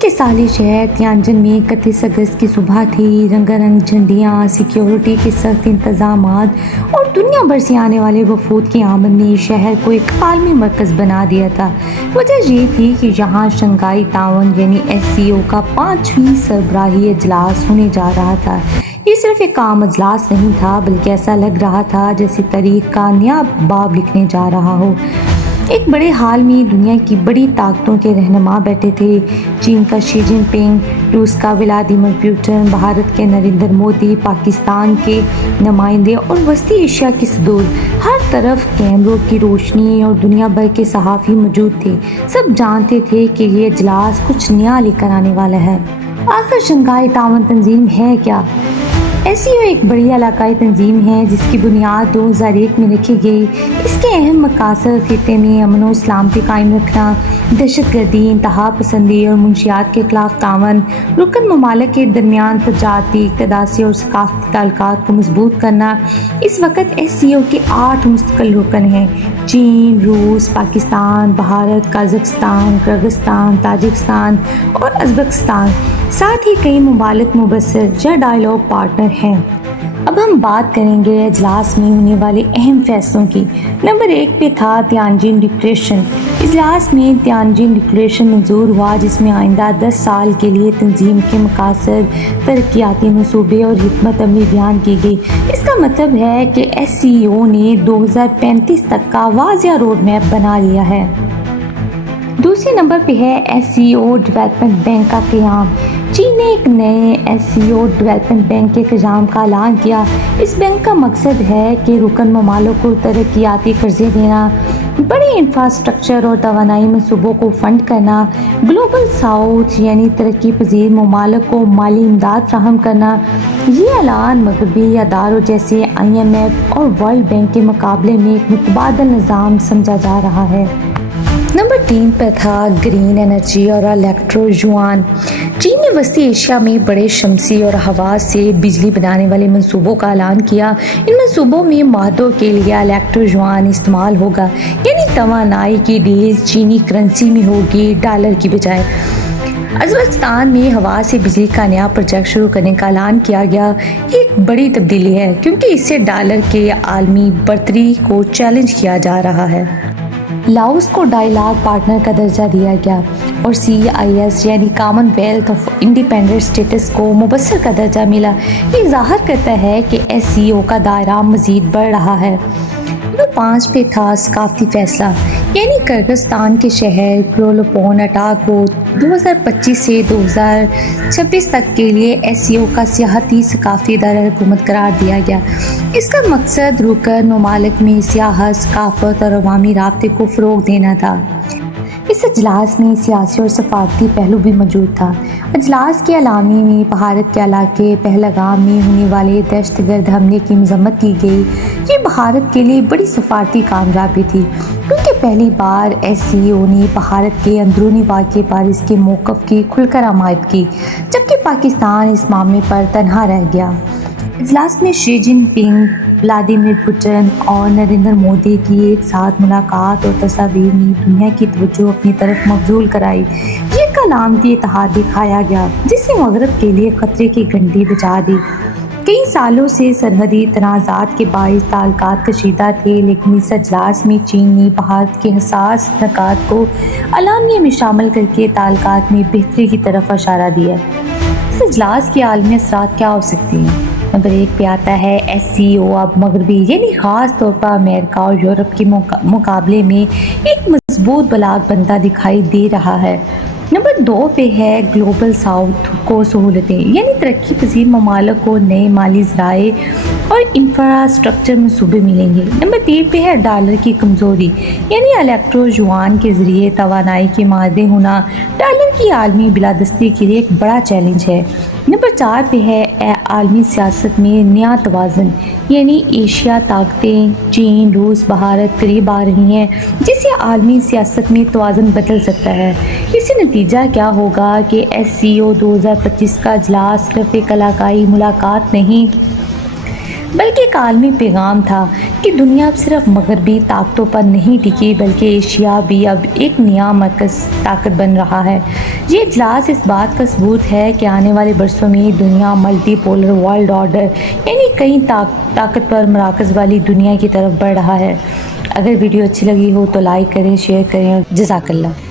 چین کے ساحلی شہر تیانجن میں 31 اگست کی صبح تھی۔ رنگا رنگ جھنڈیاں، سیکیورٹی کے سخت انتظامات اور دنیا بھر سے آنے والے وفود کی آمد نے شہر کو ایک عالمی مرکز بنا دیا تھا۔ وجہ یہ تھی کہ یہاں شنگھائی تعاون یعنی SCO کا 5واں سربراہی اجلاس ہونے جا رہا تھا۔ یہ صرف ایک عام اجلاس نہیں تھا، بلکہ ایسا لگ رہا تھا جیسے تاریخ کا نیا باب لکھنے جا رہا ہو۔ ایک بڑے ہال میں دنیا کی بڑی طاقتوں کے رہنما بیٹھے تھے۔ چین کا شی جن پنگ، روس کا ولادیمیر پوٹن، بھارت کے نریندر مودی، پاکستان کے نمائندے اور وسطی ایشیا کے صدور۔ ہر طرف کیمروں کی روشنی اور دنیا بھر کے صحافی موجود تھے۔ سب جانتے تھے کہ یہ اجلاس کچھ نیا لے کر آنے والا ہے۔ آخر شنگھائی تعاون تنظیم ہے کیا؟ SCO ایک بڑی علاقائی تنظیم ہے جس کی بنیاد 2001 میں رکھی گئی۔ اس کے اہم مقاصد خطے میں امن و سلامتی قائم رکھنا، دہشت گردی، انتہا پسندی اور منشیات کے خلاف تعاون، رکن ممالک کے درمیان تجارتی، اقتصادی اور ثقافتی تعلقات کو مضبوط کرنا۔ اس وقت SCO کے 8 مستقل رکن ہیں: چین، روس، پاکستان، بھارت، قازقستان، کرغزستان، تاجکستان اور ازبکستان۔ ساتھ ہی کئی ممالک مبصر یا ڈائیلاگ پارٹنر ہیں۔ اب ہم بات کریں گے اجلاس میں ہونے والے اہم فیصلوں کی۔ نمبر 1 پہ تھا تیانجن ڈکلریشن۔ اجلاس میں تیانجن ڈکلریشن منظور ہوا، جس میں آئندہ 10 سال کے لیے تنظیم کے مقاصد، ترقیاتی منصوبے اور حکمت عملی بیان کی گئی۔ اس کا مطلب ہے کہ SCO نے 2035 تک کا واضح روڈ میپ بنا لیا ہے۔ دوسرے نمبر پہ ہے SCO ڈیولپمنٹ بینک کا قیام۔ چین نے ایک نئے SCO ڈیولپمنٹ بینک کے قیام کا اعلان کیا۔ اس بینک کا مقصد ہے کہ رکن ممالک کو ترقیاتی قرضے دینا، بڑے انفراسٹرکچر اور توانائی منصوبوں کو فنڈ کرنا، گلوبل ساؤتھ یعنی ترقی پذیر ممالک کو مالی امداد فراہم کرنا۔ یہ اعلان مغربی اداروں جیسے IMF اور ورلڈ بینک کے مقابلے میں ایک متبادل نظام سمجھا جا رہا ہے۔ نمبر 3 پر تھا گرین انرجی اور الیکٹرو یوان۔ چین نے وسطی ایشیا میں بڑے شمسی اور ہوا سے بجلی بنانے والے منصوبوں کا اعلان کیا۔ ان منصوبوں میں معاہدوں کے لیے الیکٹرو یوان استعمال ہوگا، یعنی توانائی کی ڈیل چینی کرنسی میں ہوگی، ڈالر کی بجائے۔ ازبکستان میں ہوا سے بجلی کا نیا پروجیکٹ شروع کرنے کا اعلان کیا گیا۔ ایک بڑی تبدیلی ہے کیونکہ اس سے ڈالر کے عالمی برتری کو چیلنج کیا جا رہا ہے۔ لاؤس کو ڈائیلاگ پارٹنر کا درجہ دیا گیا اور CIS یعنی Commonwealth of Independent States کو مبصر کا درجہ ملا۔ یہ ظاہر کرتا ہے کہ SCO کا دائرہ مزید بڑھ رہا ہے۔ نمبر 5 پہ تھا ثقافتی فیصلہ، یعنی کرغزستان کے شہر گورلپون اٹا کو 2025 سے 2026 تک کے لیے SCO کا سیاحتی ثقافتی دارالحکومت قرار دیا گیا۔ اس کا مقصد رکن ممالک میں سیاحت، ثقافت اور عوامی رابطے کو فروغ دینا تھا۔ اس اجلاس میں سیاسی اور سفارتی پہلو بھی موجود تھا۔ اجلاس کے اعلامیے میں بھارت کے علاقے پہلگام میں ہونے والے دہشت گرد حملے کی مذمت کی گئی۔ یہ بھارت کے لیے بڑی سفارتی کامیابی تھی کیونکہ پہلی بار SCO نے بھارت کے اندرونی واقعے پر اس کے موقف کی کھل کر حمایت کی، جبکہ پاکستان اس معاملے پر تنہا رہ گیا۔ اجلاس میں شی جن پنگ، ولادیمیر پوٹن اور نریندر مودی کی ایک ساتھ ملاقات اور تصاویر نے دنیا کی توجہ اپنی طرف مبذول کرائی۔ یہ ایک علامتی اتحاد دکھایا گیا جس نے مغرب کے لیے خطرے کی گھنٹی بجا دی۔ کئی سالوں سے سرحدی تنازعات کے باعث تعلقات کشیدہ تھے، لیکن اس اجلاس میں چین نے بھارت کے حساس نکات کو اعلامیے میں شامل کر کے تعلقات میں بہتری کی طرف اشارہ دیا۔ اس اجلاس کے عالمی اثرات کیا ہو سکتے ہیں؟ نمبر 1 پہ آتا ہے SCO اب مغربی یعنی خاص طور پر امریکہ اور یورپ کے مقابلے میں ایک مضبوط بلاک بنتا دکھائی دے رہا ہے۔ نمبر 2 پہ ہے گلوبل ساؤتھ کو سہولتیں، یعنی ترقی پذیر ممالک کو نئے مالی ذرائع اور انفراسٹرکچر منصوبے ملیں گے۔ نمبر 3 پہ ہے ڈالر کی کمزوری، یعنی الیکٹرو یوان کے ذریعے توانائی کے معاہدے ہونا ڈالر کی عالمی بالادستی کے لیے ایک بڑا چیلنج ہے۔ نمبر 4 پہ ہے عالمی سیاست میں نیا توازن، یعنی ایشیا طاقتیں چین، روس، بھارت قریب آ رہی ہیں، جس سے عالمی سیاست میں توازن بدل سکتا ہے۔ اس سے نتیجہ کیا ہوگا کہ SCO 2025 کا اجلاس صرف ایک علاقائی ملاقات نہیں بلکہ ایک عالمی پیغام تھا کہ دنیا اب صرف مغربی طاقتوں پر نہیں ٹکی بلکہ ایشیا بھی اب ایک نیا مرکز طاقت بن رہا ہے۔ یہ اجلاس اس بات کا ثبوت ہے کہ آنے والے برسوں میں دنیا ملٹی پولر ورلڈ آرڈر یعنی کئی طاقت پر مراکز والی دنیا کی طرف بڑھ رہا ہے۔ اگر ویڈیو اچھی لگی ہو تو لائک کریں، شیئر کریں اور جزاک اللہ۔